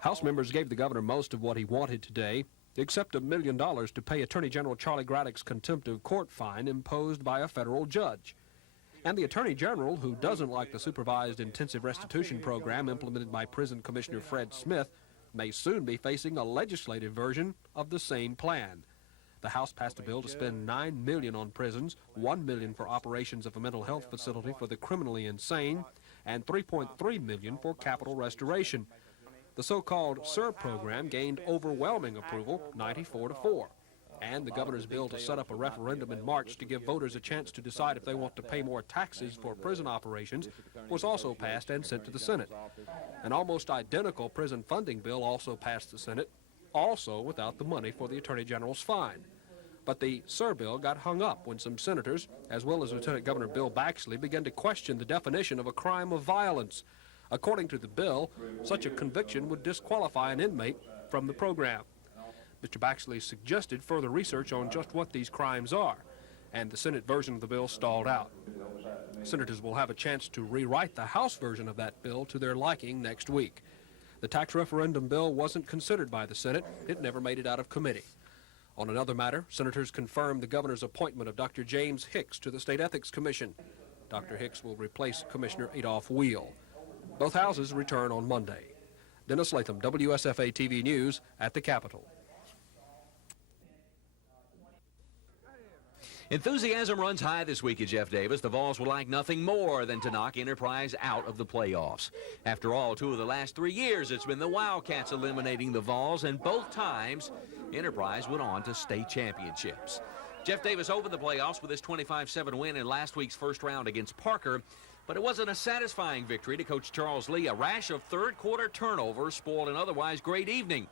House members gave the governor most of what he wanted today, except $1 million to pay Attorney General Charlie Graddick's contempt of court fine imposed by a federal judge. And the Attorney General, who doesn't like the supervised intensive restitution program implemented by Prison Commissioner Fred Smith, may soon be facing a legislative version of the same plan. The House passed a bill to spend $9 million on prisons, $1 million for operations of a mental health facility for the criminally insane, and $3.3 million for capital restoration. The so-called SIR program gained overwhelming approval, 94-4. And the governor's bill to set up a referendum in March to give voters a chance to decide if they want to pay more taxes for prison operations was also passed and sent to the Senate. An almost identical prison funding bill also passed the Senate, also without the money for the Attorney General's fine. But the SIR bill got hung up when some senators, as well as Lieutenant Governor Bill Baxley, began to question the definition of a crime of violence. According to the bill, such a conviction would disqualify an inmate from the program. Mr. Baxley suggested further research on just what these crimes are, and the Senate version of the bill stalled out. Senators will have a chance to rewrite the House version of that bill to their liking next week. The tax referendum bill wasn't considered by the Senate. It never made it out of committee. On another matter, senators confirmed the governor's appointment of Dr. James Hicks to the State Ethics Commission. Dr. Hicks will replace Commissioner Adolph Wheel. Both houses return on Monday. Dennis Latham, WSFA TV News at the Capitol. Enthusiasm runs high this week at Jeff Davis. The Vols would like nothing more than to knock Enterprise out of the playoffs. After all, 2 of the last 3 years, it's been the Wildcats eliminating the Vols, and both times, Enterprise went on to state championships. Jeff Davis opened the playoffs with his 25-7 win in last week's first round against Parker, but it wasn't a satisfying victory to Coach Charles Lee. A rash of third-quarter turnovers spoiled an otherwise great evening,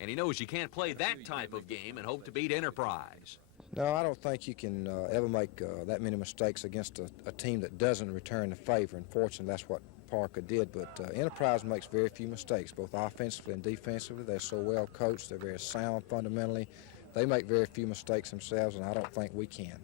and he knows you can't play that type of game and hope to beat Enterprise. No, I don't think you can ever make that many mistakes against a team that doesn't return the favor. Unfortunately, that's what Parker did. But Enterprise makes very few mistakes, both offensively and defensively. They're so well coached. They're very sound fundamentally. They make very few mistakes themselves, and I don't think we can.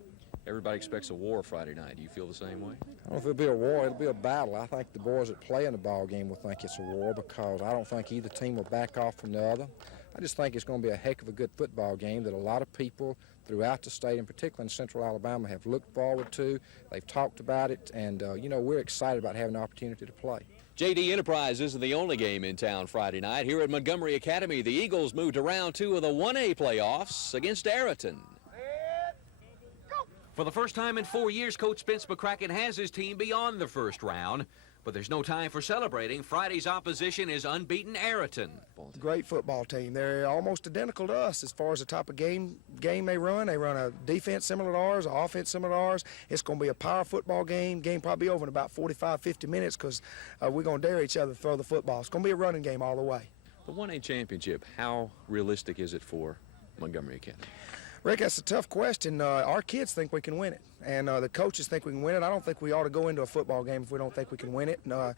Everybody expects a war Friday night. Do you feel the same way? I don't know if it'll be a war. It'll be a battle. I think the boys that play in the ball game will think it's a war because I don't think either team will back off from the other. I just think it's going to be a heck of a good football game that a lot of people throughout the state, and particularly in Central Alabama, have looked forward to. They've talked about it, and, you know, we're excited about having the opportunity to play. JD Enterprise isn't the only game in town Friday night. Here at Montgomery Academy, the Eagles moved to round 2 of the 1A playoffs against Ariton. For the first time in 4 years, Coach Spence McCracken has his team beyond the first round. But there's no time for celebrating. Friday's opposition is unbeaten Ariton. Great football team. They're almost identical to us as far as the type of game they run. They run a defense similar to ours, an offense similar to ours. It's going to be a power football game. Game probably over in about 45, 50 minutes because we're going to dare each other to throw the football. It's going to be a running game all the way. The 1A championship, how realistic is it for Montgomery Academy? Rick, that's a tough question. Our kids think we can win it, and the coaches think we can win it. I don't think we ought to go into a football game if we don't think we can win it. And,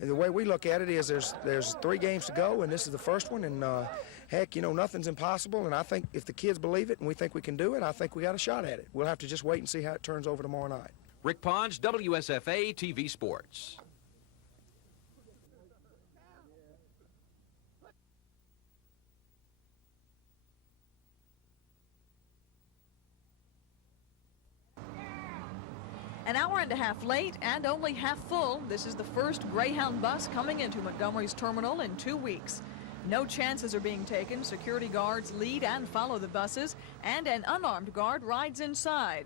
the way we look at it is there's 3 games to go, and this is the first one. And heck, you know, nothing's impossible. And I think if the kids believe it and we think we can do it, I think we got a shot at it. We'll have to just wait and see how it turns over tomorrow night. Rick Podge, WSFA TV Sports. An hour and a half late and only half full, this is the first Greyhound bus coming into Montgomery's terminal in 2 weeks. No chances are being taken. Security guards lead and follow the buses, and an unarmed guard rides inside.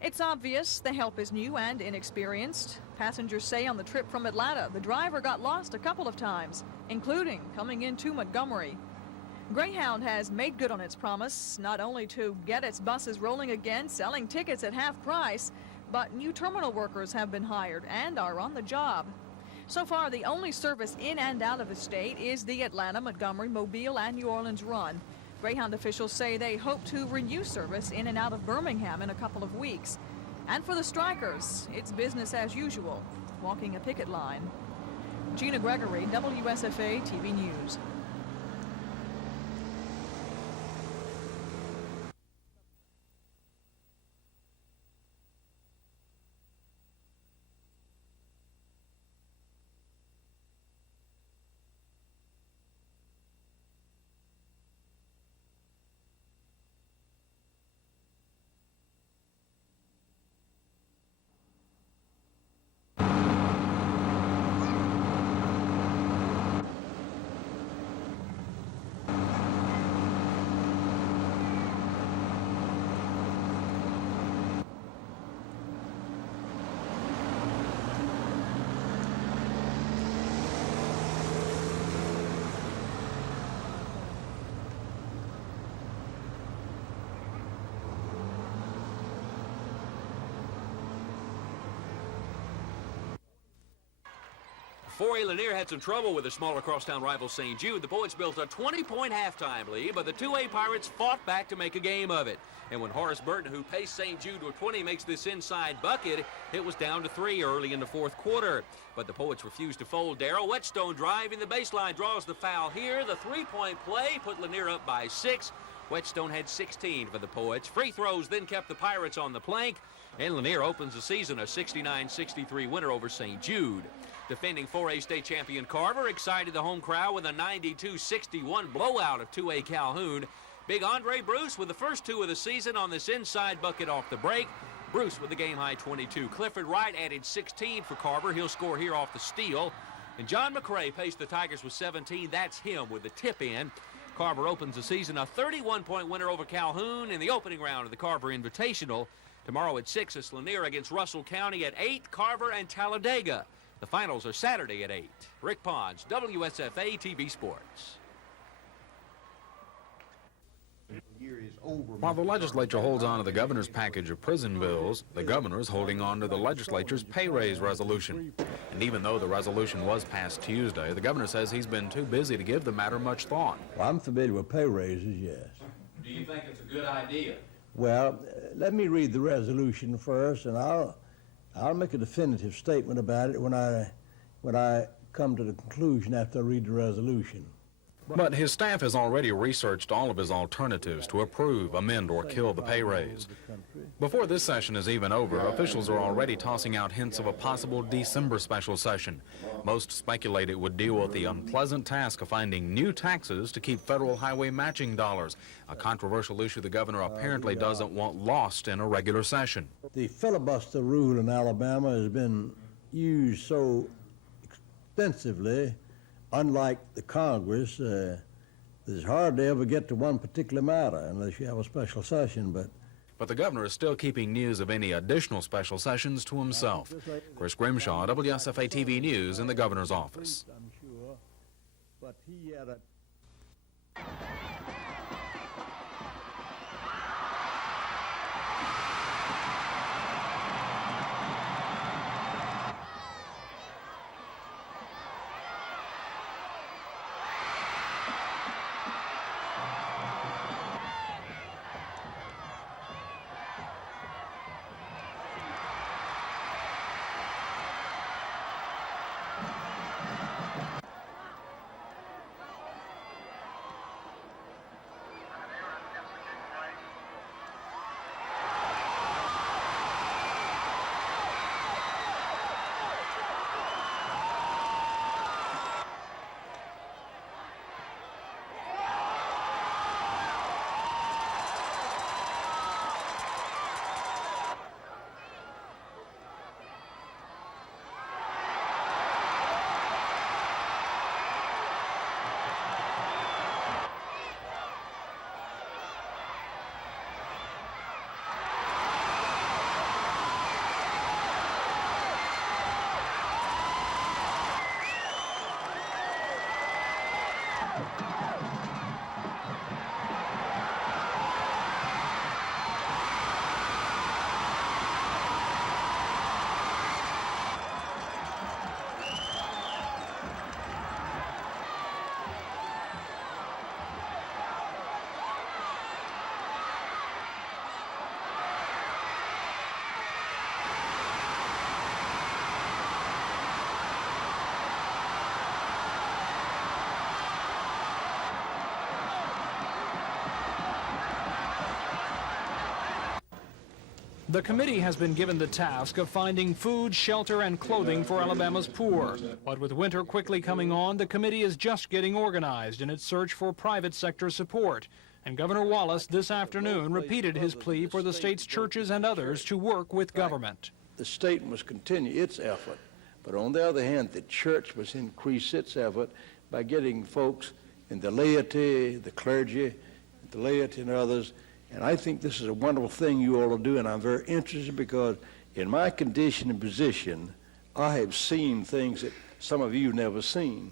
It's obvious the help is new and inexperienced. Passengers say on the trip from Atlanta, the driver got lost a couple of times, including coming into Montgomery. Greyhound has made good on its promise, not only to get its buses rolling again, selling tickets at half price, but new terminal workers have been hired and are on the job. So far, the only service in and out of the state is the Atlanta, Montgomery, Mobile, and New Orleans run. Greyhound officials say they hope to renew service in and out of Birmingham in a couple of weeks. And for the strikers, it's business as usual, walking a picket line. Gina Gregory, WSFA TV News. 4A Lanier had some trouble with their smaller crosstown rival St. Jude. The Poets built a 20-point halftime lead, but the 2A Pirates fought back to make a game of it. And when Horace Burton, who paced St. Jude to a 20, makes this inside bucket, it was down to 3 early in the fourth quarter. But the Poets refused to fold. Darrell Whetstone driving the baseline, draws the foul here. The three-point play put Lanier up by 6. Whetstone had 16 for the Poets. Free throws then kept the Pirates on the plank. And Lanier opens the season a 69-63 winner over St. Jude. Defending 4A state champion Carver excited the home crowd with a 92-61 blowout of 2A Calhoun. Big Andre Bruce with the first 2 of the season on this inside bucket off the break. Bruce with the game-high 22. Clifford Wright added 16 for Carver. He'll score here off the steal. And John McRae paced the Tigers with 17. That's him with the tip-in. Carver opens the season a 31-point winner over Calhoun in the opening round of the Carver Invitational. Tomorrow at 6 is Lanier against Russell County. At 8, Carver and Talladega. The finals are Saturday at 8. Rick Ponds, WSFA TV Sports. While the legislature holds on to the governor's package of prison bills, the governor is holding on to the legislature's pay raise resolution. And even though the resolution was passed Tuesday, the governor says he's been too busy to give the matter much thought. Well, I'm familiar with pay raises, yes. Do you think it's a good idea? Well, let me read the resolution first, and I'll make a definitive statement about it when I come to the conclusion after I read the resolution. But his staff has already researched all of his alternatives to approve, amend, or kill the pay raise. Before this session is even over, officials are already tossing out hints of a possible December special session. Most speculate it would deal with the unpleasant task of finding new taxes to keep federal highway matching dollars, a controversial issue the governor apparently doesn't want lost in a regular session. The filibuster rule in Alabama has been used so extensively. Unlike the Congress, there's hard to ever get to one particular matter unless you have a special session. But the governor is still keeping news of any additional special sessions to himself. Chris Grimshaw, WSFA TV News in the governor's office. I'm sure, but he had a... The committee has been given the task of finding food, shelter, and clothing for Alabama's poor. But with winter quickly coming on, the committee is just getting organized in its search for private sector support. And Governor Wallace this afternoon repeated his plea for the state's churches and others to work with government. The state must continue its effort, but on the other hand, the church must increase its effort by getting folks in the laity, the clergy, the laity and others. And I think this is a wonderful thing you all are doing. I'm very interested because in my condition and position, I have seen things that some of you have never seen.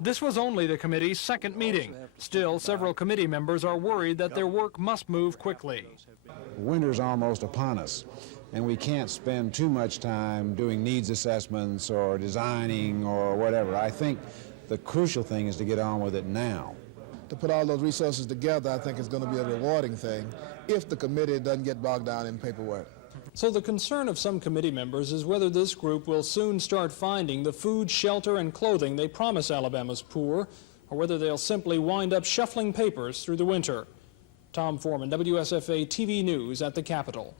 This was only the committee's second meeting. Still, several committee members are worried that their work must move quickly. Winter's almost upon us. and we can't spend too much time doing needs assessments or designing or whatever. I think the crucial thing is to get on with it now. To put all those resources together, I think is going to be a rewarding thing if the committee doesn't get bogged down in paperwork. So the concern of some committee members is whether this group will soon start finding the food, shelter, and clothing they promise Alabama's poor, or whether they'll simply wind up shuffling papers through the winter. Tom Foreman, WSFA TV News at the Capitol.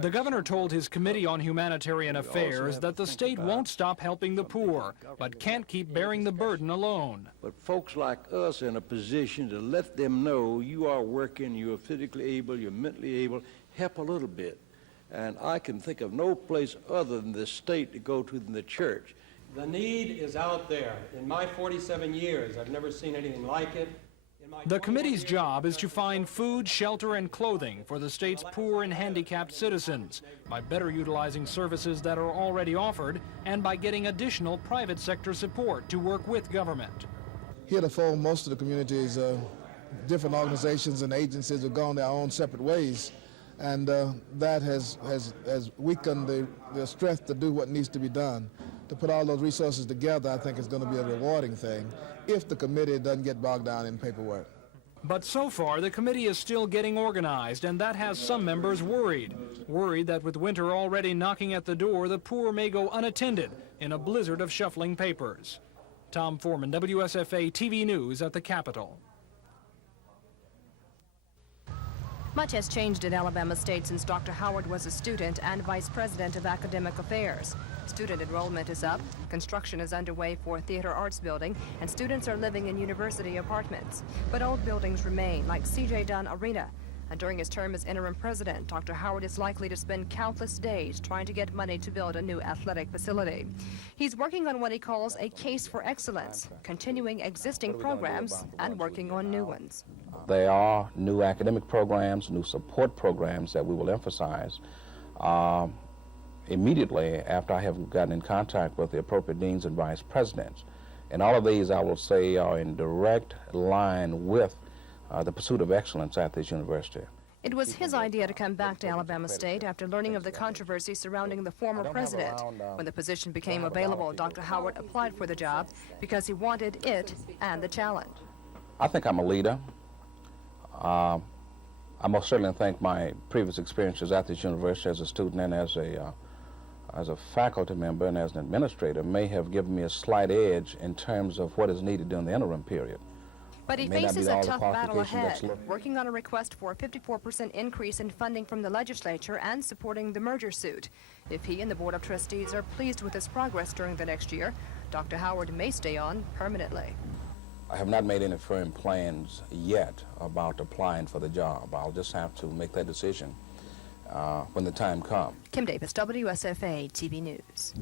The governor told his Committee on Humanitarian Affairs that the state won't stop helping the poor, but can't keep bearing the burden alone. But folks like us are in a position to let them know you are working, you're physically able, you're mentally able, help a little bit. And I can think of no place other than the state to go to than the church. The need is out there. In my 47 years, I've never seen anything like it. The committee's job is to find food, shelter, and clothing for the state's poor and handicapped citizens by better utilizing services that are already offered and by getting additional private sector support to work with government. Heretofore, most of the communities, different organizations and agencies have gone their own separate ways, and that has weakened the strength to do what needs to be done. To put all those resources together, I think is going to be a rewarding thing if the committee doesn't get bogged down in paperwork. But so far, the committee is still getting organized, and that has some members worried that with winter already knocking at the door, the poor may go unattended in a blizzard of shuffling papers. Tom Foreman, WSFA TV News at the Capitol. Much has changed at Alabama State since Dr. Howard was a student and vice president of academic affairs. Student enrollment is up, construction is underway for Theater Arts Building, and students are living in university apartments. But old buildings remain, like C.J. Dunn Arena. And during his term as interim president, Dr. Howard is likely to spend countless days trying to get money to build a new athletic facility. He's working on what he calls a case for excellence, continuing existing programs and working on new ones. There are new academic programs, new support programs that we will emphasize. Immediately after I have gotten in contact with the appropriate deans and vice presidents. And all of these, I will say, are in direct line with the pursuit of excellence at this university. It was his idea to come back to Alabama State after learning of the controversy surrounding the former president. When the position became available, Dr. Howard applied for the job because he wanted it and the challenge. I think I'm a leader. I most certainly think my previous experiences at this university as a student and as a faculty member and as an administrator may have given me a slight edge in terms of what is needed during the interim period. But he faces a tough battle ahead, working on a request for a 54% increase in funding from the legislature and supporting the merger suit. If he and the Board of Trustees are pleased with his progress during the next year, Dr. Howard may stay on permanently. I have not made any firm plans yet about applying for the job. I'll just have to make that decision when the time comes. Kim Davis, WSFA TV News.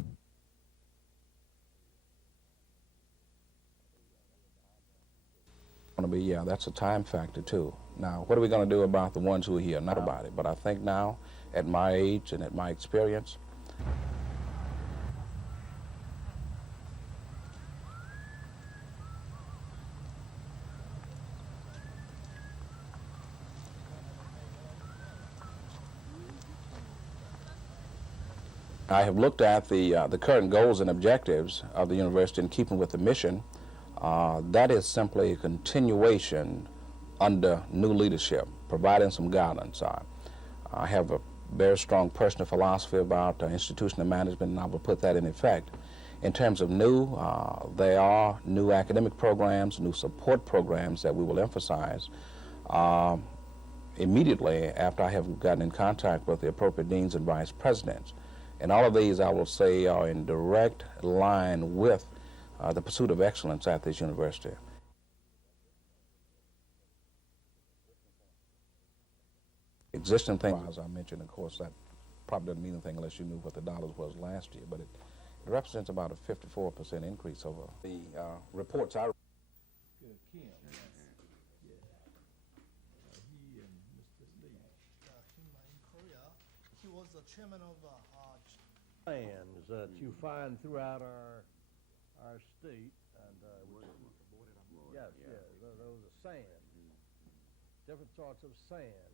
Yeah, that's a time factor too. Now, what are we going to do about the ones who are here? Not about it, but I think now, at my age and at my experience, I have looked at the current goals and objectives of the university in keeping with the mission. That is simply a continuation under new leadership, providing some guidance. I have a very strong personal philosophy about institutional management, and I will put that in effect. In terms of new, there are new academic programs, new support programs that we will emphasize. Immediately after I have gotten in contact with the appropriate deans and vice presidents. And all of these, I will say, are in direct line with the pursuit of excellence at this university. Existing things, as I mentioned, of course, that probably doesn't mean anything unless you knew what the dollars was last year, but it represents about a 54% increase over the reports I... He was the chairman of plans that you find throughout our state, and those are sands, different sorts of sands.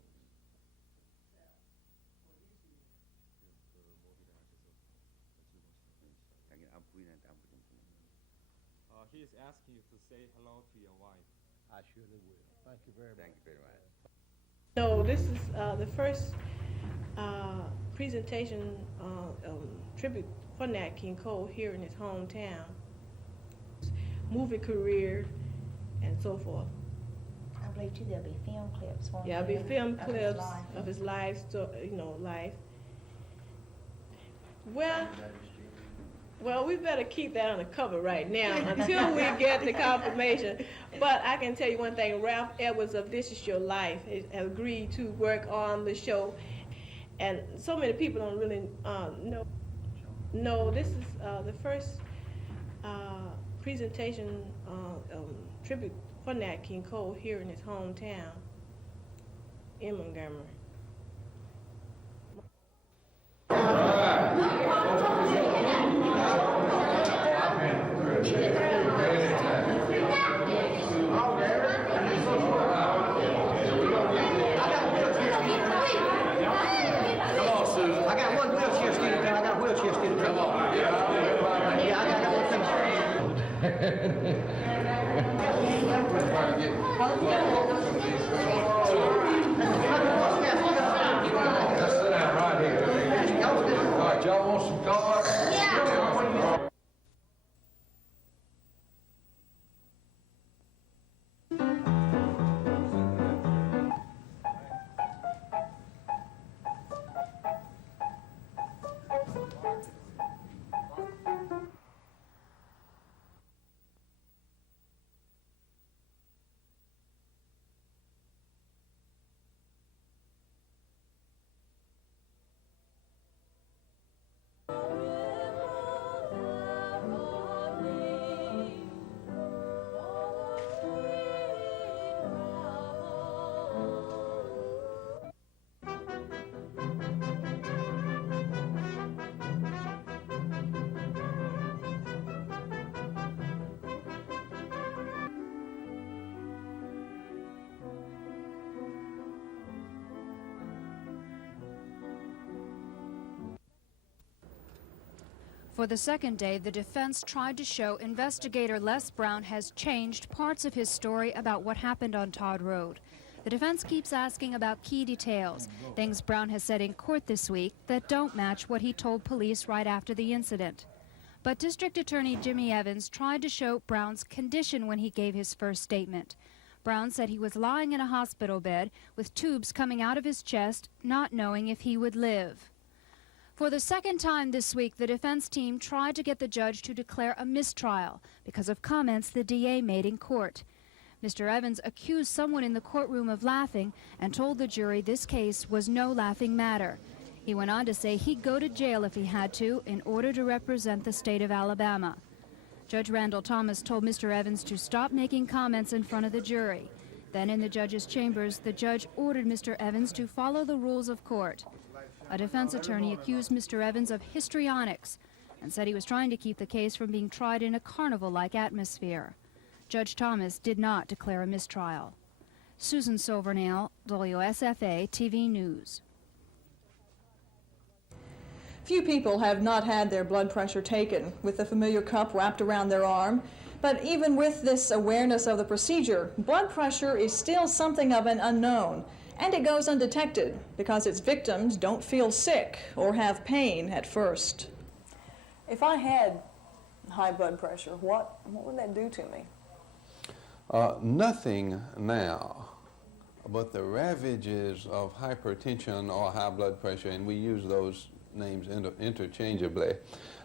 He is asking you to say hello to your wife. I surely will. Thank you very much. Thank you very much. So this is the first presentation tribute for Nat King Cole here in his hometown. Movie career and so forth. I believe too there'll be film clips. Yeah, there'll be film clips of his life, life. Well, we better keep that on the cover right now until we get the confirmation. But I can tell you one thing, Ralph Edwards of This Is Your Life has agreed to work on the show. And so many people don't really know. No, this is the first presentation tribute for Nat King Cole here in his hometown in Montgomery. Y'all want some cards? Yeah. For the second day, the defense tried to show investigator Les Brown has changed parts of his story about what happened on Todd Road. The defense keeps asking about key details, things Brown has said in court this week that don't match what he told police right after the incident. But District Attorney Jimmy Evans tried to show Brown's condition when he gave his first statement. Brown said he was lying in a hospital bed with tubes coming out of his chest, not knowing if he would live. For the second time this week, the defense team tried to get the judge to declare a mistrial because of comments the DA made in court. Mr. Evans accused someone in the courtroom of laughing and told the jury this case was no laughing matter. He went on to say he'd go to jail if he had to in order to represent the state of Alabama. Judge Randall Thomas told Mr. Evans to stop making comments in front of the jury. Then in the judge's chambers, the judge ordered Mr. Evans to follow the rules of court. A defense attorney accused Mr. Evans of histrionics and said he was trying to keep the case from being tried in a carnival-like atmosphere. Judge Thomas did not declare a mistrial. Susan Silvernail, WSFA TV News. Few people have not had their blood pressure taken with the familiar cup wrapped around their arm. But even with this awareness of the procedure, blood pressure is still something of an unknown. And it goes undetected because its victims don't feel sick or have pain at first. If I had high blood pressure, what would that do to me? Nothing now, but the ravages of hypertension or high blood pressure, and we use those names interchangeably,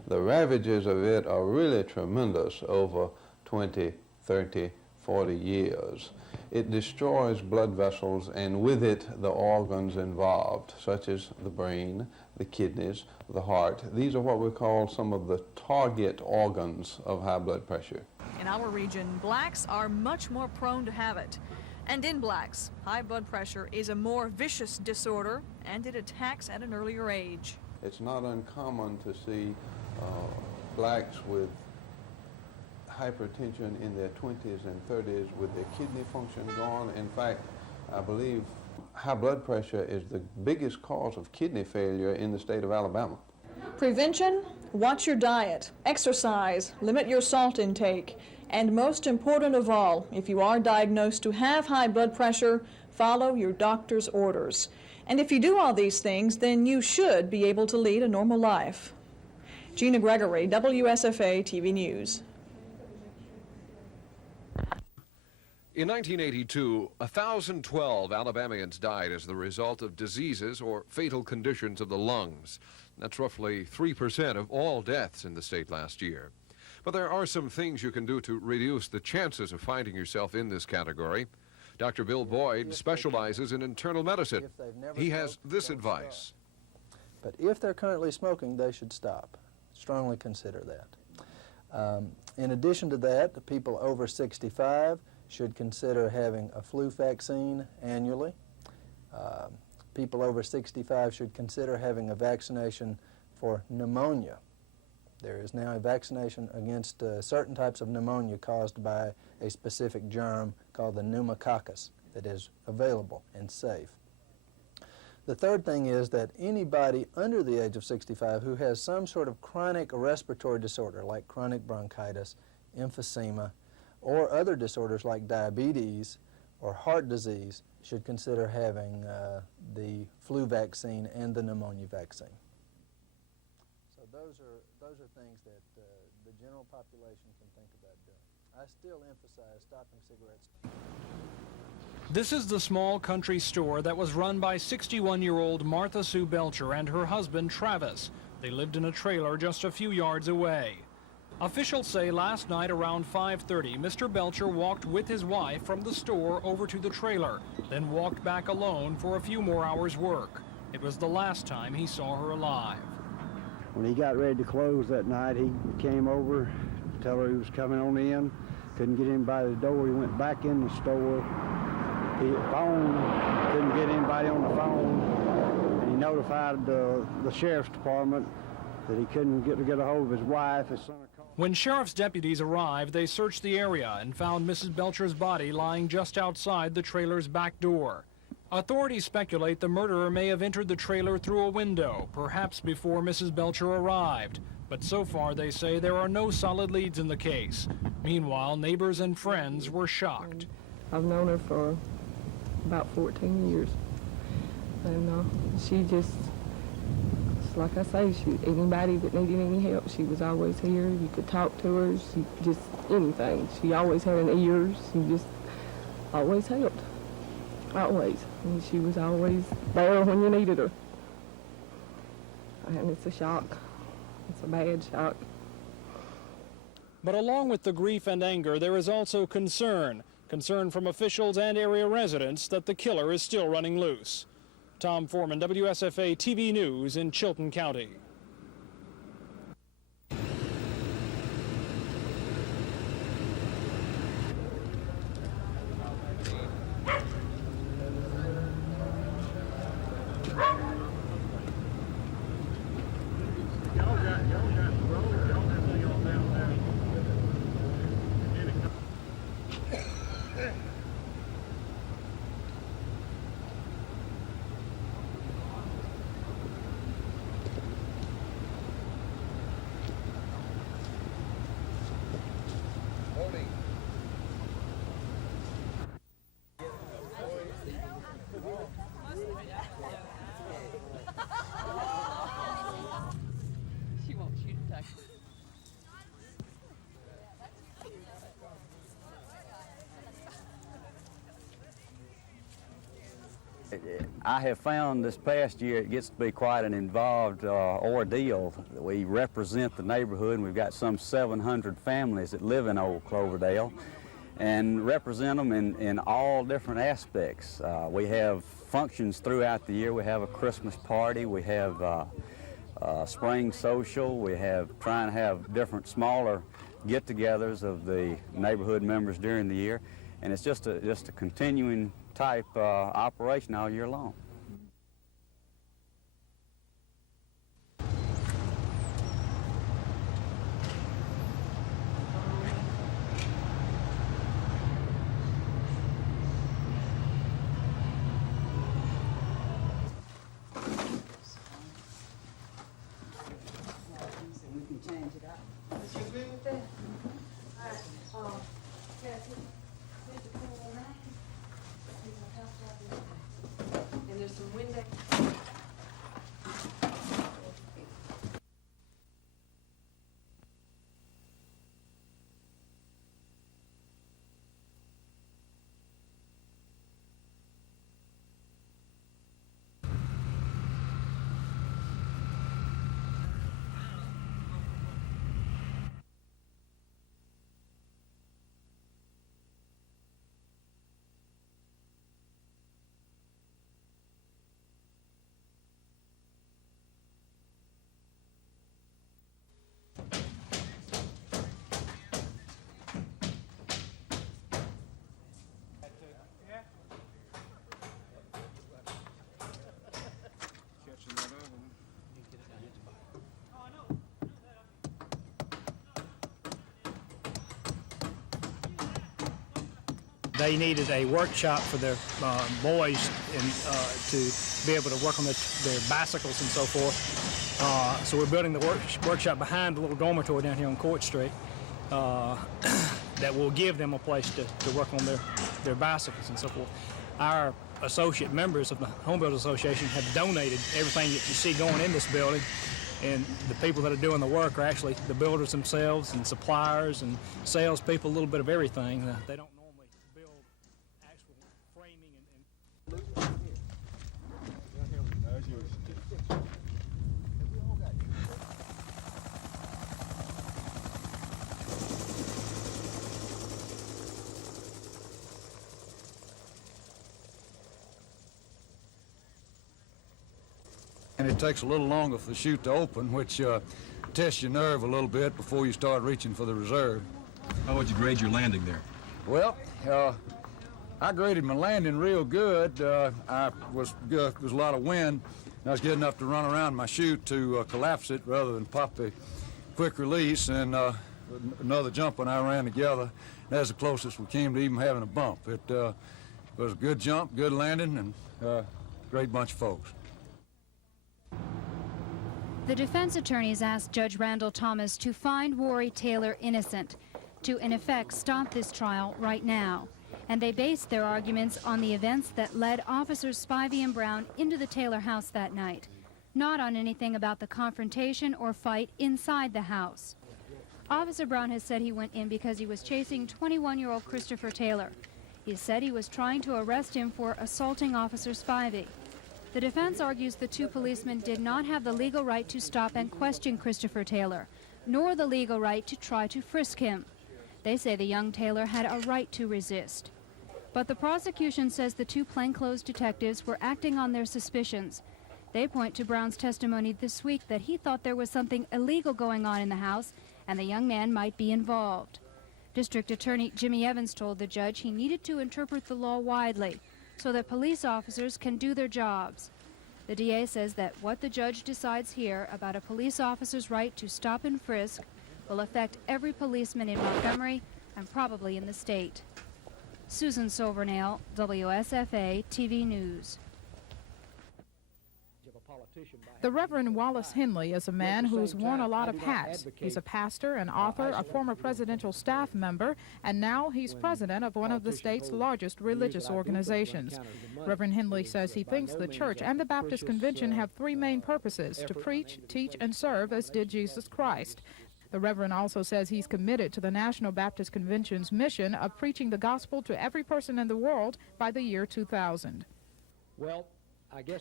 the ravages of it are really tremendous over 20, 30, 40 years. It destroys blood vessels and with it the organs involved, such as the brain, the kidneys, the heart. These are what we call some of the target organs of high blood pressure. In our region, blacks are much more prone to have it. And in blacks, high blood pressure is a more vicious disorder and it attacks at an earlier age. It's not uncommon to see blacks with hypertension in their 20s and 30s with their kidney function gone. In fact, I believe high blood pressure is the biggest cause of kidney failure in the state of Alabama. Prevention, Watch your diet, exercise, limit your salt intake, and most important of all, if you are diagnosed to have high blood pressure, follow your doctor's orders. And if you do all these things, then you should be able to lead a normal life. Gina Gregory, WSFA TV News. In 1982, 1,012 Alabamians died as the result of diseases or fatal conditions of the lungs. That's roughly 3% of all deaths in the state last year. But there are some things you can do to reduce the chances of finding yourself in this category. Dr. Bill Boyd specializes in internal medicine. He has this advice. But if they're currently smoking, they should stop. Strongly consider that. In addition to that, the people over 65 should consider having a flu vaccine annually. People over 65 should consider having a vaccination for pneumonia. There is now a vaccination against certain types of pneumonia caused by a specific germ called the pneumococcus that is available and safe. The third thing is that anybody under the age of 65 who has some sort of chronic respiratory disorder like chronic bronchitis, emphysema, or other disorders like diabetes or heart disease should consider having the flu vaccine and the pneumonia vaccine. So those are things that the general population can think about doing. I still emphasize stopping cigarettes. This is the small country store that was run by 61-year-old Martha Sue Belcher and her husband Travis. They lived in a trailer just a few yards away. Officials say last night around 5:30, Mr. Belcher walked with his wife from the store over to the trailer, then walked back alone for a few more hours' work. It was the last time he saw her alive. When he got ready to close that night, he came over to tell her he was coming on in. Couldn't get in by the door. He went back in the store. He phoned, couldn't get anybody on the phone. And he notified the sheriff's department that he couldn't get a hold of his wife. His son. When sheriff's deputies arrived, they searched the area and found Mrs. Belcher's body lying just outside the trailer's back door. Authorities speculate the murderer may have entered the trailer through a window, perhaps before Mrs. Belcher arrived. But so far, they say there are no solid leads in the case. Meanwhile, neighbors and friends were shocked. I've known her for about 14 years. And she just, like I say, anybody that needed any help, she was always here. You could talk to her, she just, anything. She always had an ear. She just always helped. Always. And she was always there when you needed her. And it's a shock. It's a bad shock. But along with the grief and anger, there is also concern. Concern from officials and area residents that the killer is still running loose. Tom Foreman, WSFA TV News in Chilton County. I have found this past year it gets to be quite an involved ordeal. We represent the neighborhood, and we've got some 700 families that live in Old Cloverdale, and represent them in all different aspects. We have functions throughout the year. We have a Christmas party, we have spring social, we have trying to have different smaller get-togethers of the neighborhood members during the year, and it's just a continuing type operation all year long. They needed a workshop for their boys to be able to work on their bicycles and so forth. So we're building the workshop behind the little dormitory down here on Court Street that will give them a place to work on their bicycles and so forth. Our associate members of the Home Builders Association have donated everything that you see going in this building, and the people that are doing the work are actually the builders themselves and suppliers and salespeople, a little bit of everything. They don't normally build actual framing and And it takes a little longer for the chute to open, which tests your nerve a little bit before you start reaching for the reserve. How would you grade your landing there? Well, I graded my landing real good. There was a lot of wind. I was getting up to run around my chute to collapse it rather than pop the quick release, and another jump when I ran together. That's the closest we came to even having a bump. It was a good jump, good landing, and great bunch of folks. The defense attorneys asked Judge Randall Thomas to find Warry Taylor innocent, to in effect stop this trial right now. And they based their arguments on the events that led Officers Spivey and Brown into the Taylor house that night, not on anything about the confrontation or fight inside the house. Officer Brown has said he went in because he was chasing 21-year-old Christopher Taylor. He said he was trying to arrest him for assaulting Officer Spivey. The defense argues the two policemen did not have the legal right to stop and question Christopher Taylor, nor the legal right to try to frisk him. They say the young Taylor had a right to resist. But the prosecution says the two plainclothes detectives were acting on their suspicions. They point to Brown's testimony this week that he thought there was something illegal going on in the house and the young man might be involved. District Attorney Jimmy Evans told the judge he needed to interpret the law widely so that police officers can do their jobs. The DA says that what the judge decides here about a police officer's right to stop and frisk will affect every policeman in Montgomery and probably in the state. Susan Silvernail, WSFA TV News. The Reverend Wallace Henley is a man who's worn a lot of hats. He's a pastor, an author, a former presidential staff member, and now he's president of one of the state's largest religious organizations. Reverend Henley says he thinks the church and the Baptist Convention have three main purposes: to preach, teach, and serve as did Jesus Christ. The Reverend also says he's committed to the National Baptist Convention's mission of preaching the gospel to every person in the world by the year 2000. Well,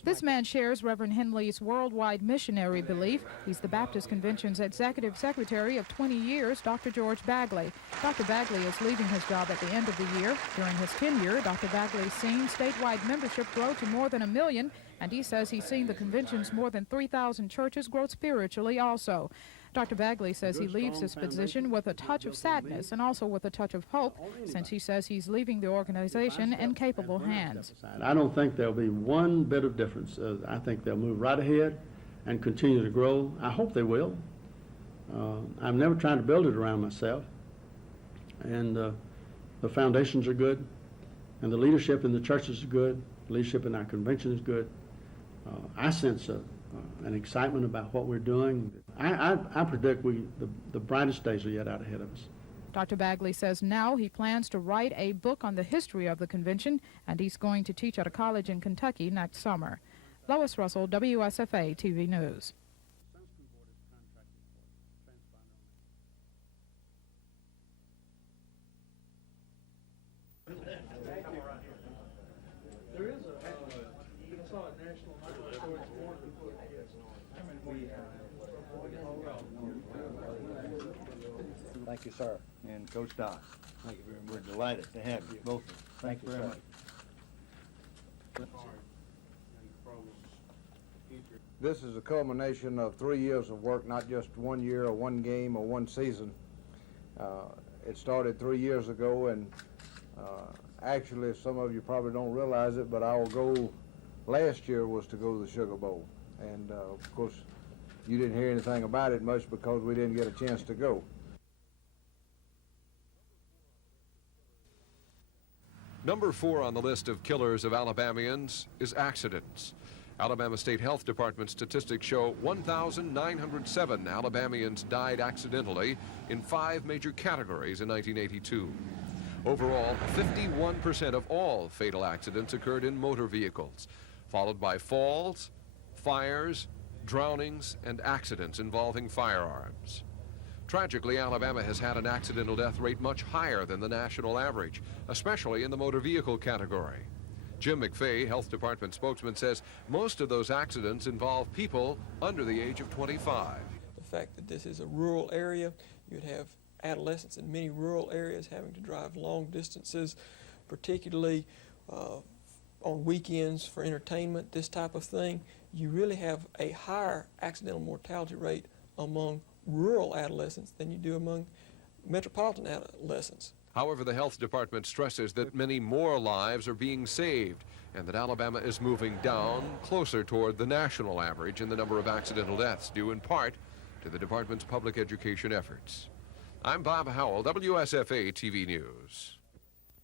this man shares Reverend Henley's worldwide missionary belief. He's the Baptist Convention's executive secretary of 20 years, Dr. George Bagley. Dr. Bagley is leaving his job at the end of the year. During his tenure, Dr. Bagley's seen statewide membership grow to more than 1 million, and he says he's seen the convention's more than 3,000 churches grow spiritually also. Dr. Bagley says he leaves his position with a touch of sadness and also with a touch of hope, since he says he's leaving the organization in capable hands. I don't think there'll be one bit of difference. I think they'll move right ahead and continue to grow. I hope they will. I'm never trying to build it around myself. And the foundations are good, and the leadership in the churches is good. The leadership in our convention is good. I sense an excitement about what we're doing. I predict the brightest days are yet out ahead of us. Dr. Bagley says now he plans to write a book on the history of the convention, and he's going to teach at a college in Kentucky next summer. Lois Russell, WSFA TV News. There is I saw a national Thank you, sir. And Coach Doss. Thank you very much. We're delighted to have you both. Thank you very much. This is a culmination of 3 years of work, not just 1 year or one game or one season. It started 3 years ago, and actually, some of you probably don't realize it, but our goal last year was to go to the Sugar Bowl. And of course, you didn't hear anything about it much because we didn't get a chance to go. Number 4 on the list of killers of Alabamians is accidents. Alabama State Health Department statistics show 1,907 Alabamians died accidentally in 5 major categories in 1982. Overall, 51% of all fatal accidents occurred in motor vehicles, followed by falls, fires, drownings, and accidents involving firearms. Tragically, Alabama has had an accidental death rate much higher than the national average, especially in the motor vehicle category. Jim McFay, Health Department spokesman, says most of those accidents involve people under the age of 25. The fact that this is a rural area, you'd have adolescents in many rural areas having to drive long distances, particularly on weekends for entertainment, this type of thing. You really have a higher accidental mortality rate among rural adolescents than you do among metropolitan adolescents. However, the health department stresses that many more lives are being saved and that Alabama is moving down closer toward the national average in the number of accidental deaths, due in part to the department's public education efforts. I'm Bob Howell, WSFA TV News.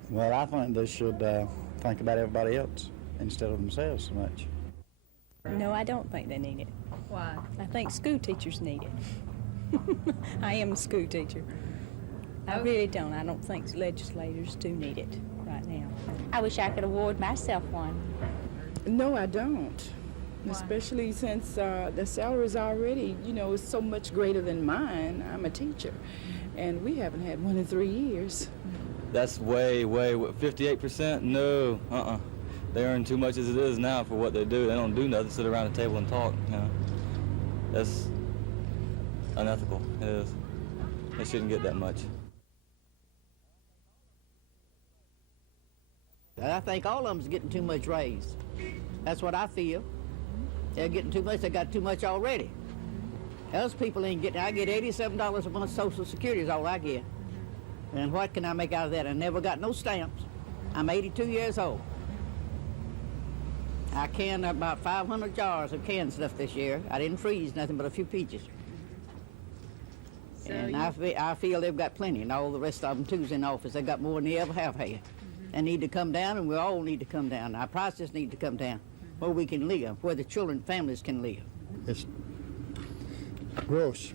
Well, I think they should think about everybody else instead of themselves so much. No, I don't think they need it. Why? I think school teachers need it. I am a school teacher. I really don't. I don't think legislators do need it right now. I wish I could award myself one. No, I don't. Why? Especially since the salary is already, is so much greater than mine. I'm a teacher, and we haven't had one in 3 years. That's way, 58%? No, They earn too much as it is now for what they do. They don't do nothing, sit around the table and talk, That's unethical, it is. They shouldn't get that much. I think all of them's getting too much raise. That's what I feel. They're getting too much. They got too much already. Those people ain't getting. I get $87 a month Social Security is all I get. And what can I make out of that? I never got no stamps. I'm 82 years old. I canned about 500 jars of canned stuff this year. I didn't freeze nothing but a few peaches. So and I feel they've got plenty, and all the rest of them too's in office. They got more than they ever have had. They need to come down, and we all need to come down. Our prices need to come down where we can live, where the children, families can live. It's gross.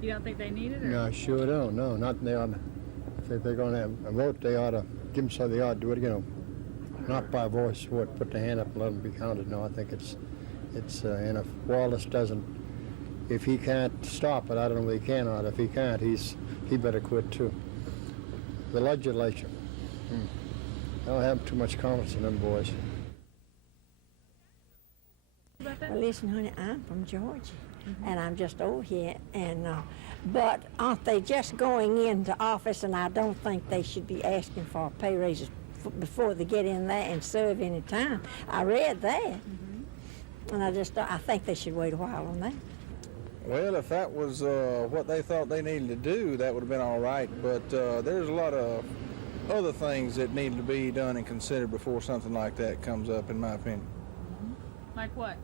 You don't think they need it? Or? No, I sure don't. No, not they ought to. If they're going to have a vote, they ought to give them so they ought to do it, not by voice, put their hand up and let them be counted. No, I think it's and if Wallace doesn't, if he can't stop it, I don't know if he can or not. If he can't, he better quit too. The legislature. I don't have too much confidence in them boys. Well, listen, honey, I'm from Georgia, and I'm just over here, and but aren't they just going into office, and I don't think they should be asking for pay raises before they get in there and serve any time. I read that, and I think they should wait a while on that. Well, if that was what they thought they needed to do, that would have been all right, but there's a lot of other things that need to be done and considered before something like that comes up, in my opinion. Like what?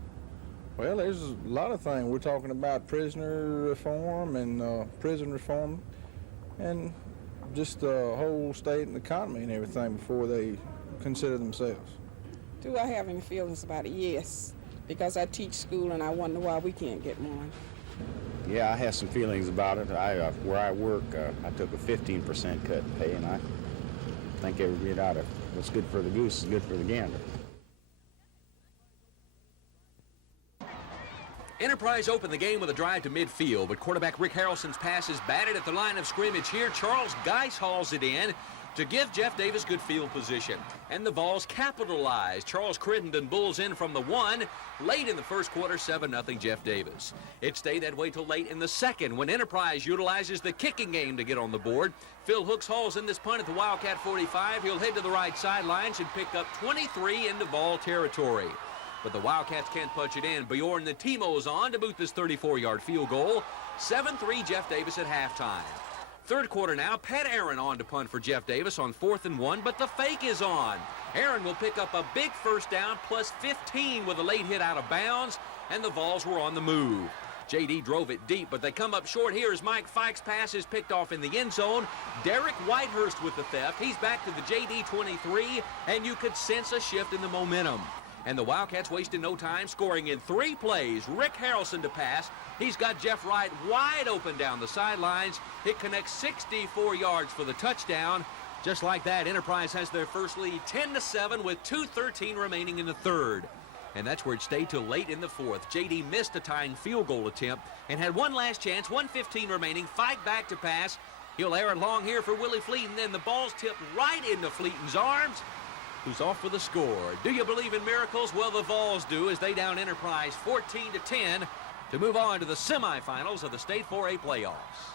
Well, there's a lot of things. We're talking about prisoner reform and prison reform and just the whole state and economy and everything before they consider themselves. Do I have any feelings about it? Yes, because I teach school and I wonder why we can't get one. Yeah, I have some feelings about it. Where I work, I took a 15% cut in pay, and I think every bit out of what's good for the goose is good for the gander. Enterprise opened the game with a drive to midfield, but quarterback Rick Harrelson's pass is batted at the line of scrimmage here. Charles Geis hauls it in to give Jeff Davis good field position. And the Vols capitalize. Charles Crittenden bulls in from the 1. Late in the first quarter, 7-0 Jeff Davis. It stayed that way till late in the second when Enterprise utilizes the kicking game to get on the board. Phil Hooks hauls in this punt at the Wildcat 45. He'll head to the right sidelines and pick up 23 into Vol territory. But the Wildcats can't punch it in. Bjorn Natimo's on to boot this 34-yard field goal. 7-3 Jeff Davis at halftime. Third quarter now, Pat Aaron on to punt for Jeff Davis on 4th and 1, but the fake is on. Aaron will pick up a big first down plus 15 with a late hit out of bounds, and the Vols were on the move. J.D. drove it deep, but they come up short here as Mike Fike's pass is picked off in the end zone. Derek Whitehurst with the theft. He's back to the J.D. 23, and you could sense a shift in the momentum. And the Wildcats wasted no time, scoring in 3 plays. Rick Harrelson to pass. He's got Jeff Wright wide open down the sidelines. It connects 64 yards for the touchdown. Just like that, Enterprise has their first lead 10-7 with 2:13 remaining in the third. And that's where it stayed till late in the fourth. J.D. missed a tying field goal attempt and had one last chance, 1:15 remaining. Fike back to pass. He'll air it long here for Willie Fleeton. Then the ball's tipped right into Fleeton's arms, who's off for the score. Do you believe in miracles? Well, the Vols do as they down Enterprise 14-10 to move on to the semifinals of the State 4A playoffs.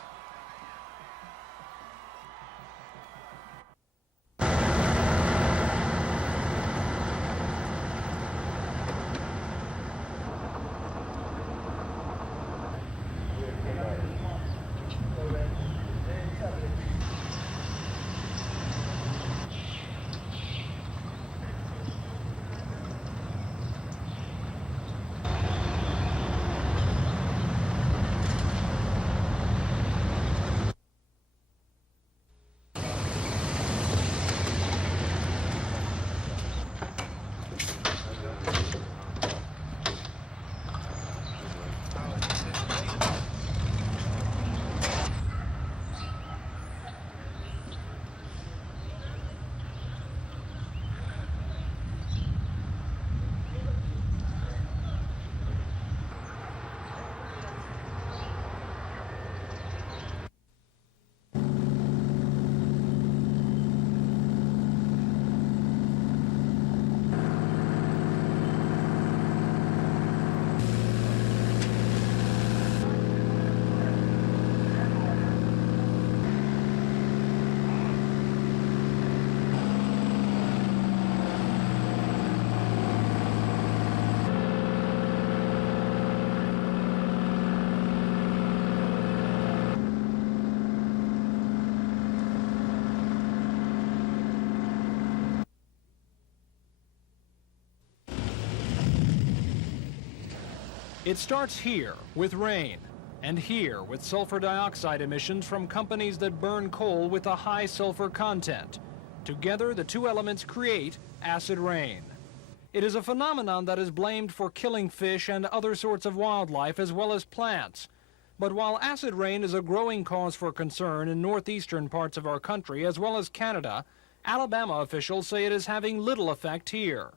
It starts here with rain, and here with sulfur dioxide emissions from companies that burn coal with a high sulfur content. Together, the two elements create acid rain. It is a phenomenon that is blamed for killing fish and other sorts of wildlife as well as plants. But while acid rain is a growing cause for concern in northeastern parts of our country as well as Canada, Alabama officials say it is having little effect here.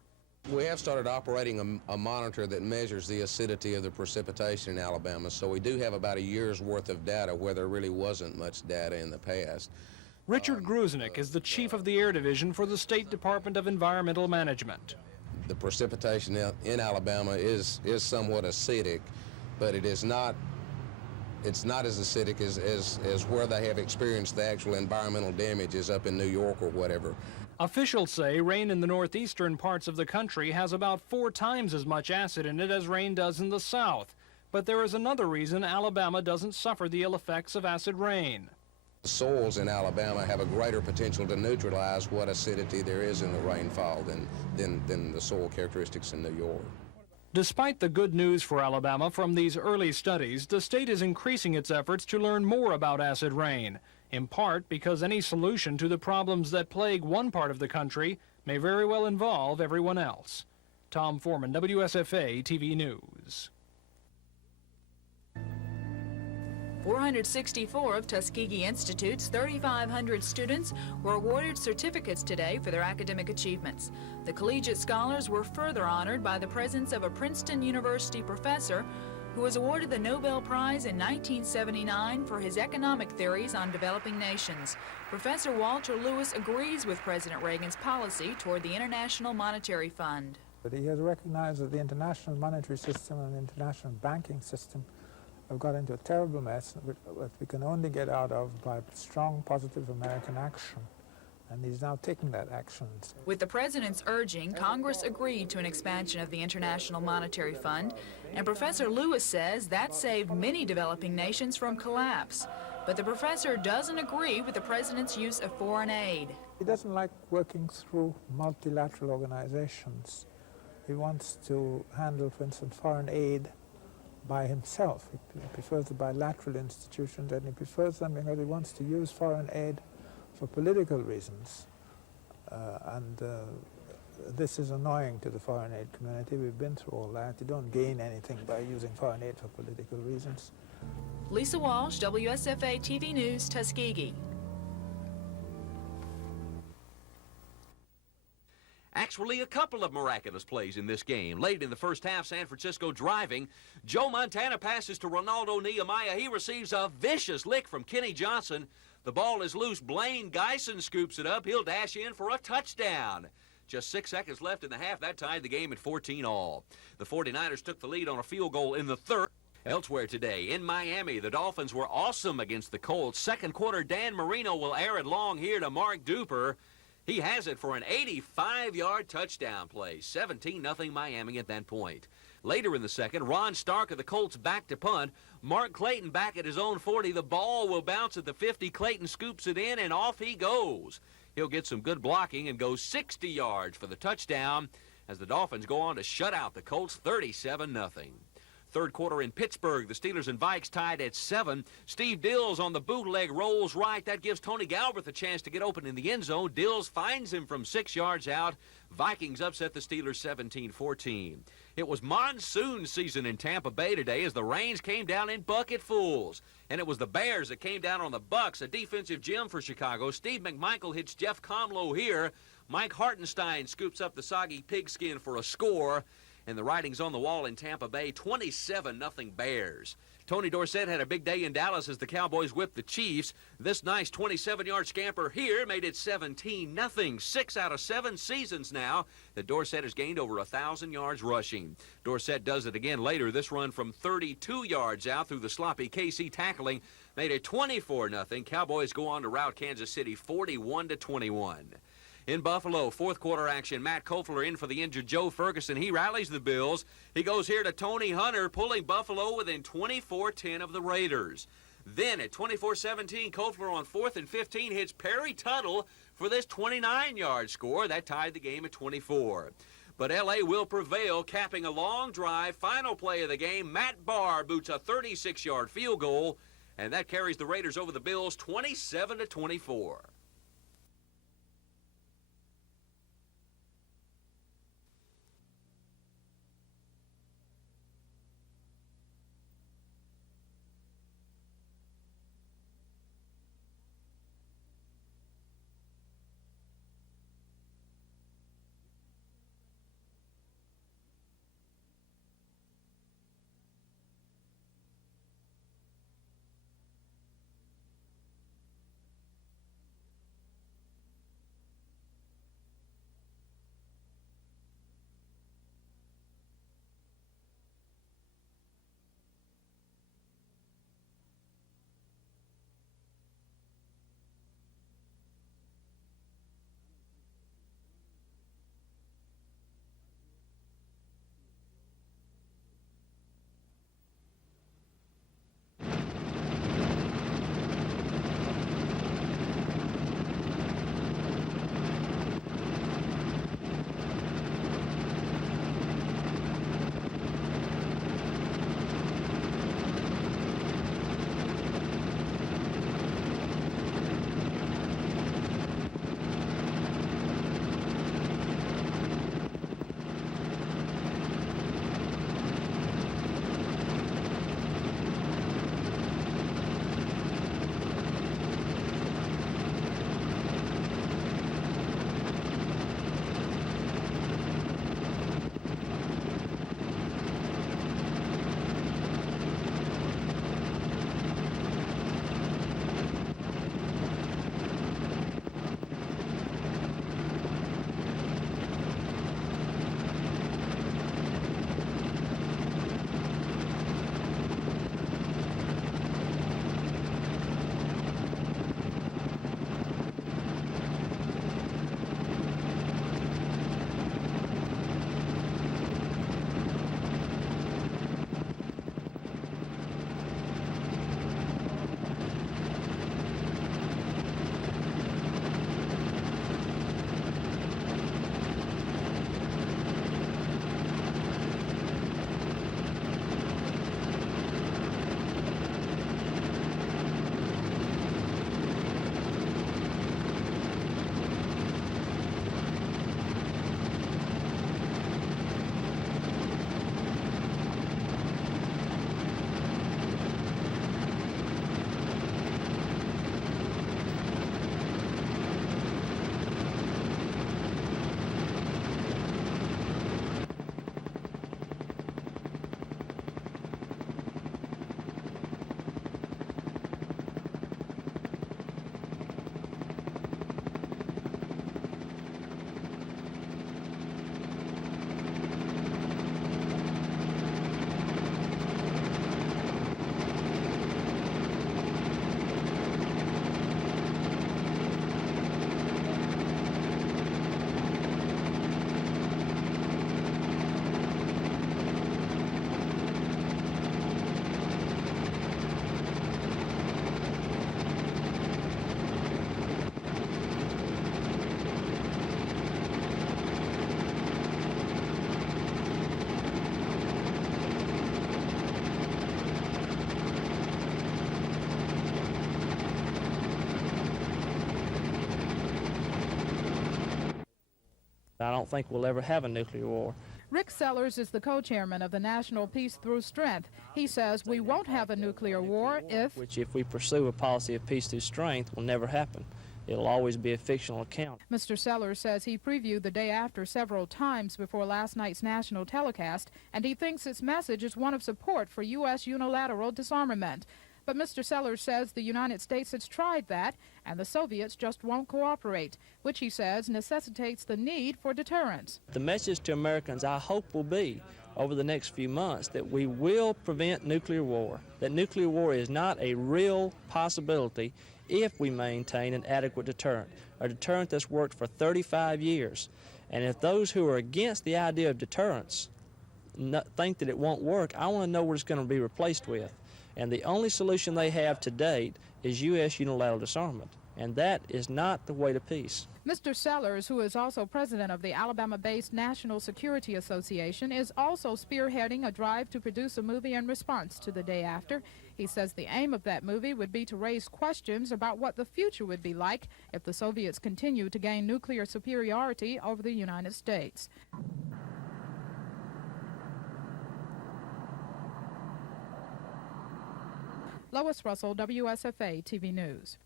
We have started operating a monitor that measures the acidity of the precipitation in Alabama, so we do have about a year's worth of data where there really wasn't much data in the past. Richard Gruznik is the chief of the Air Division for the State Department of Environmental Management. The precipitation in Alabama is somewhat acidic, but it's not as acidic as where they have experienced the actual environmental damages up in New York or whatever. Officials say rain in the northeastern parts of the country has about 4 times as much acid in it as rain does in the south. But there is another reason Alabama doesn't suffer the ill effects of acid rain. The soils in Alabama have a greater potential to neutralize what acidity there is in the rainfall than the soil characteristics in New York. Despite the good news for Alabama from these early studies, the state is increasing its efforts to learn more about acid rain, in part because any solution to the problems that plague one part of the country may very well involve everyone else. Tom Foreman, WSFA TV News. 464 of Tuskegee Institute's 3,500 students were awarded certificates today for their academic achievements. The collegiate scholars were further honored by the presence of a Princeton University professor who was awarded the Nobel Prize in 1979 for his economic theories on developing nations. Professor Walter Lewis agrees with President Reagan's policy toward the International Monetary Fund. But he has recognized that the international monetary system and the international banking system have got into a terrible mess that we can only get out of by strong, positive American action. And he's now taking that action. With the president's urging, Congress agreed to an expansion of the International Monetary Fund, and Professor Lewis says that saved many developing nations from collapse. But the professor doesn't agree with the president's use of foreign aid. He doesn't like working through multilateral organizations. He wants to handle, for instance, foreign aid by himself. He prefers the bilateral institutions, and he prefers them because he wants to use foreign aid for political reasons. This is annoying to the foreign aid community. We've been through all that. You don't gain anything by using foreign aid for political reasons. Lisa Walsh, WSFA TV News, Tuskegee. Actually, a couple of miraculous plays in this game. Late in the first half, San Francisco driving. Joe Montana passes to Ronaldo Nehemiah. He receives a vicious lick from Kenny Johnson. The ball is loose. Blaine Geisen scoops it up. He'll dash in for a touchdown. Just 6 seconds left in the half. That tied the game at 14-all. The 49ers took the lead on a field goal in the third. Elsewhere today, in Miami, the Dolphins were awesome against the Colts. Second quarter, Dan Marino will air it long here to Mark Duper. He has it for an 85-yard touchdown play. 17-0 Miami at that point. Later in the second, Ron Stark of the Colts back to punt. Mark Clayton back at his own 40. The ball will bounce at the 50. Clayton scoops it in, and off he goes. He'll get some good blocking and go 60 yards for the touchdown as the Dolphins go on to shut out the Colts 37-0. Third quarter in Pittsburgh, the Steelers and Vikes tied at 7. Steve Dills on the bootleg rolls right. That gives Tony Galbraith a chance to get open in the end zone. Dills finds him from 6 yards out. Vikings upset the Steelers 17-14. It was monsoon season in Tampa Bay today as the rains came down in bucketfuls. And it was the Bears that came down on the Bucks, a defensive gem for Chicago. Steve McMichael hits Jeff Comlow here. Mike Hartenstein scoops up the soggy pigskin for a score. And the writing's on the wall in Tampa Bay, 27-0 Bears. Tony Dorsett had a big day in Dallas as the Cowboys whipped the Chiefs. This nice 27-yard scamper here made it 17-0. 6 out of 7 seasons now that Dorsett has gained over 1,000 yards rushing. Dorsett does it again later. This run from 32 yards out through the sloppy KC tackling made it 24-0. Cowboys go on to rout Kansas City 41-21. In Buffalo, fourth quarter action, Matt Kofler in for the injured Joe Ferguson. He rallies the Bills. He goes here to Tony Hunter, pulling Buffalo within 24-10 of the Raiders. Then at 24-17, Kofler on 4th and 15 hits Perry Tuttle for this 29-yard score. That tied the game at 24. But L.A. will prevail, capping a long drive. Final play of the game, Matt Barr boots a 36-yard field goal, and that carries the Raiders over the Bills 27-24. I don't think we'll ever have a nuclear war. Rick Sellers is the co-chairman of the National Peace Through Strength. He says we won't have a nuclear war if we pursue a policy of peace through strength will never happen. It'll always be a fictional account. Mr. Sellers says he previewed the day after several times before last night's national telecast, and he thinks its message is one of support for U.S. unilateral disarmament. But Mr. Sellers says the United States has tried that, and the Soviets just won't cooperate, which he says necessitates the need for deterrence. The message to Americans, I hope, will be over the next few months that we will prevent nuclear war, that nuclear war is not a real possibility if we maintain an adequate deterrent, a deterrent that's worked for 35 years. And if those who are against the idea of deterrence think that it won't work, I want to know what it's going to be replaced with. And the only solution they have to date is U.S. unilateral disarmament, and that is not the way to peace. Mr. Sellers, who is also president of the Alabama-based National Security Association, is also spearheading a drive to produce a movie in response to the day after. He says the aim of that movie would be to raise questions about what the future would be like if the Soviets continue to gain nuclear superiority over the United States. Lois Russell, WSFA TV News.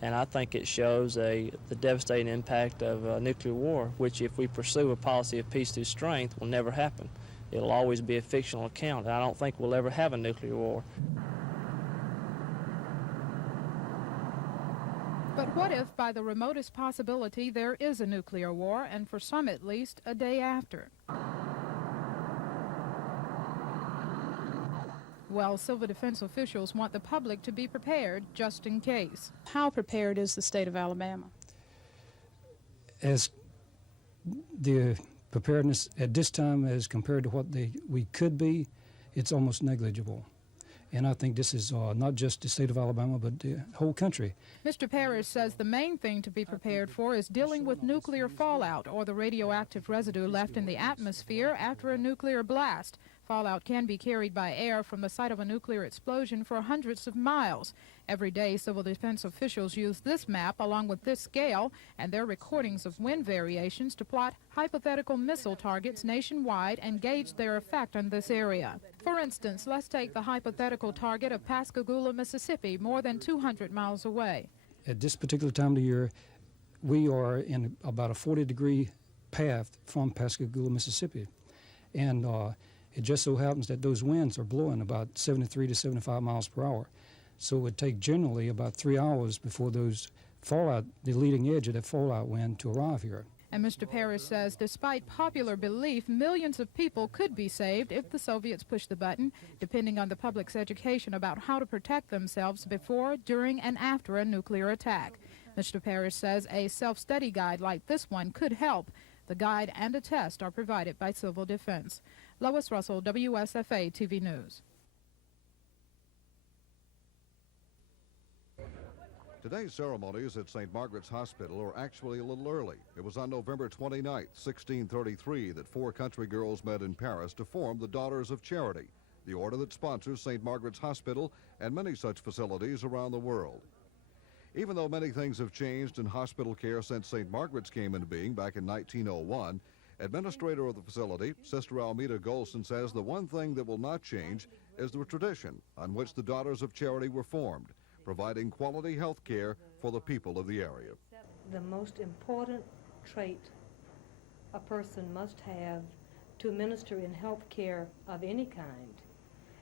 And I think it shows the devastating impact of nuclear war, which if we pursue a policy of peace through strength will never happen. It'll always be a fictional account. I don't think we'll ever have a nuclear war. But what if, by the remotest possibility, there is a nuclear war, and for some at least, a day after? Well, civil defense officials want the public to be prepared just in case. How prepared is the state of Alabama? As the preparedness at this time as compared to what we could be, it's almost negligible. And I think this is not just the state of Alabama, but the whole country. Mr. Parrish says the main thing to be prepared for is dealing with nuclear fallout, or the radioactive residue left in the atmosphere after a nuclear blast. Fallout can be carried by air from the site of a nuclear explosion for hundreds of miles. Every day, civil defense officials use this map along with this scale and their recordings of wind variations to plot hypothetical missile targets nationwide and gauge their effect on this area. For instance, let's take the hypothetical target of Pascagoula, Mississippi, more than 200 miles away. At this particular time of the year, we are in about a 40-degree path from Pascagoula, Mississippi. And it just so happens that those winds are blowing about 73 to 75 miles per hour. So it would take generally about 3 hours before those fallout, the leading edge of that fallout wind, to arrive here. And Mr. Parrish says despite popular belief, millions of people could be saved if the Soviets push the button, depending on the public's education about how to protect themselves before, during, and after a nuclear attack. Mr. Parrish says a self-study guide like this one could help. The guide and a test are provided by Civil Defense. Lois Russell, WSFA TV News. Today's ceremonies at St. Margaret's Hospital are actually a little early. It was on November 29, 1633, that 4 country girls met in Paris to form the Daughters of Charity, the order that sponsors St. Margaret's Hospital and many such facilities around the world. Even though many things have changed in hospital care since St. Margaret's came into being back in 1901, administrator of the facility, Sister Almeda Golson, says the one thing that will not change is the tradition on which the Daughters of Charity were formed, providing quality health care for the people of the area. The most important trait a person must have to minister in health care of any kind,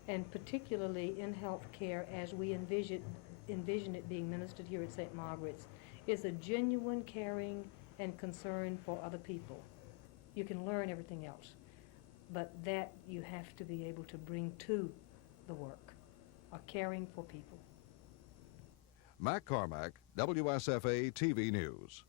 and particularly in health care as we envision it being ministered here at St. Margaret's, is a genuine caring and concern for other people. You can learn everything else, but that you have to be able to bring to the work, or caring for people. Mac Carmack, WSFA TV News.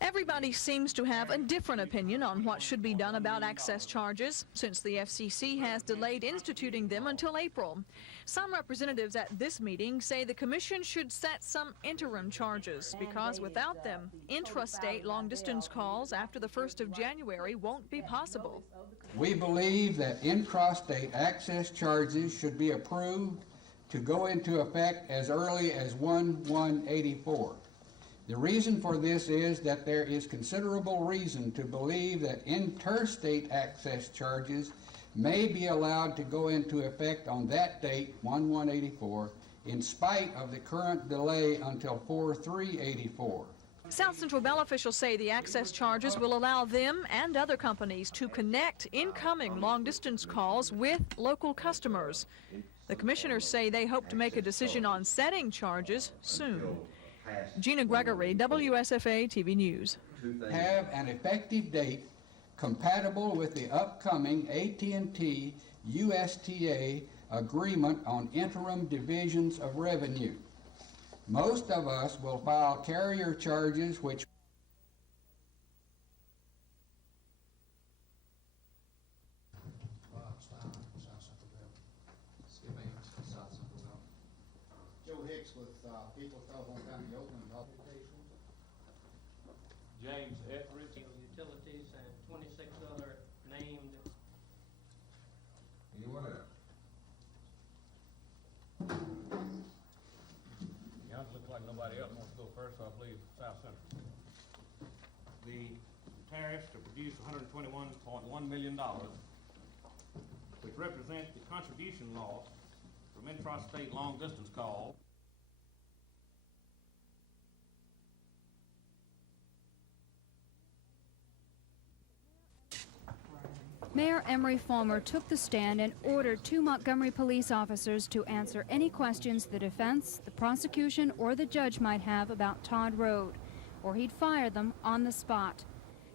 Everybody seems to have a different opinion on what should be done about access charges, since the FCC has delayed instituting them until April. Some representatives at this meeting say the commission should set some interim charges, because without them, intrastate long-distance calls after the 1st of January won't be possible. We believe that intrastate access charges should be approved to go into effect as early as 1/1/84. The reason for this is that there is considerable reason to believe that interstate access charges may be allowed to go into effect on that date, 1/1/84, in spite of the current delay until 4/3/84. South Central Bell officials say the access charges will allow them and other companies to connect incoming long-distance calls with local customers. The commissioners say they hope to make a decision on setting charges soon. Gina Gregory, WSFA TV News. Have an effective date compatible with the upcoming AT&T USTA agreement on interim divisions of revenue. Most of us will file carrier charges which James Etheridge. Utilities and 26 other named. Anyone else? Yeah, it looks like nobody else wants to go first, so I believe South Central. The tariffs to produce $121.1 million, which represents the contribution loss from intrastate long-distance calls. Mayor Emery Fulmer took the stand and ordered 2 Montgomery police officers to answer any questions the defense, the prosecution, or the judge might have about Todd Road, or he'd fire them on the spot.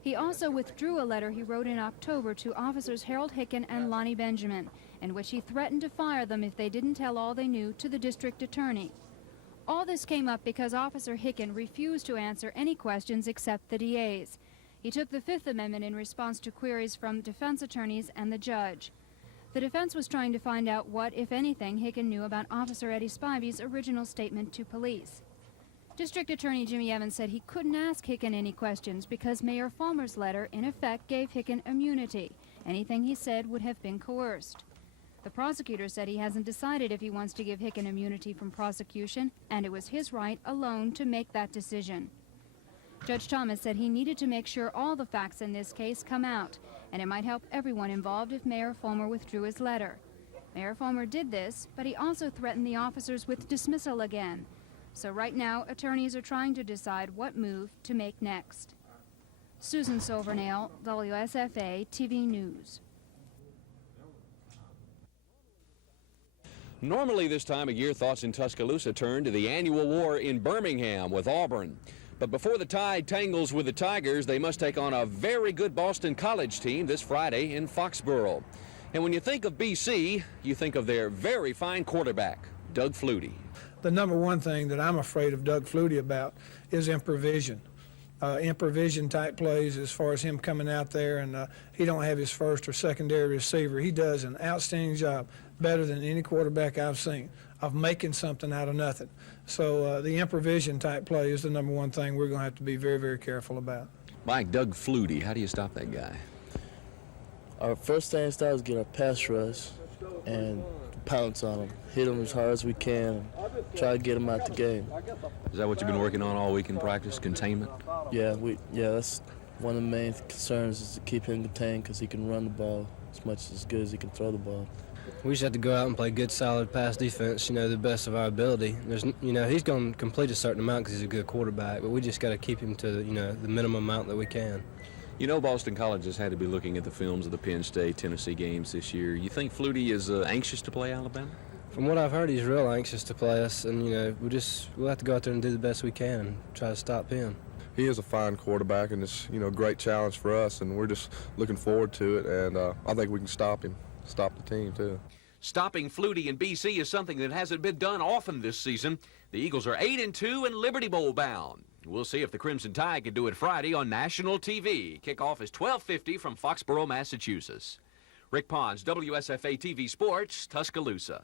He also withdrew a letter he wrote in October to officers Harold Hicken and Lonnie Benjamin, in which he threatened to fire them if they didn't tell all they knew to the district attorney. All this came up because Officer Hicken refused to answer any questions except the DA's. He took the Fifth Amendment in response to queries from defense attorneys and the judge. The defense was trying to find out what, if anything, Hicken knew about Officer Eddie Spivey's original statement to police. District Attorney Jimmy Evans said he couldn't ask Hicken any questions because Mayor Fulmer's letter, in effect, gave Hicken immunity. Anything he said would have been coerced. The prosecutor said he hasn't decided if he wants to give Hicken immunity from prosecution, and it was his right alone to make that decision. Judge Thomas said he needed to make sure all the facts in this case come out, and it might help everyone involved if Mayor Fulmer withdrew his letter. Mayor Fulmer did this, but he also threatened the officers with dismissal again. So right now, attorneys are trying to decide what move to make next. Susan Silvernail, WSFA TV News. Normally this time of year, thoughts in Tuscaloosa turn to the annual war in Birmingham with Auburn. But before the Tide tangles with the Tigers, they must take on a very good Boston College team this Friday in Foxborough. And when you think of BC, you think of their very fine quarterback, Doug Flutie. The number one thing that I'm afraid of Doug Flutie about is improvision. Improvision type plays as far as him coming out there and he don't have his first or secondary receiver. He does an outstanding job, better than any quarterback I've seen, of making something out of nothing. So the improvision type play is the number one thing we're going to have to be very, very careful about. Mike, Doug Flutie, how do you stop that guy? Our first thing to start is get our pass rush and pounce on him, hit him as hard as we can, and try to get him out the game. Is that what you've been working on all week in practice, containment? Yeah, that's one of the main concerns is to keep him contained because he can run the ball as good as he can throw the ball. We just have to go out and play good, solid pass defense, the best of our ability. He's going to complete a certain amount because he's a good quarterback, but we just got to keep him to, the minimum amount that we can. Boston College has had to be looking at the films of the Penn State, Tennessee games this year. You think Flutie is anxious to play Alabama? From what I've heard, he's real anxious to play us, and, we'll have to go out there and do the best we can and try to stop him. He is a fine quarterback, and it's, a great challenge for us, and we're just looking forward to it, and I think we can stop him, stop the team, too. Stopping Flutie in BC is something that hasn't been done often this season. The Eagles are 8-2 and Liberty Bowl bound. We'll see if the Crimson Tide can do it Friday on national TV. Kickoff is 12:50 from Foxborough, Massachusetts. Rick Pons, WSFA TV Sports, Tuscaloosa.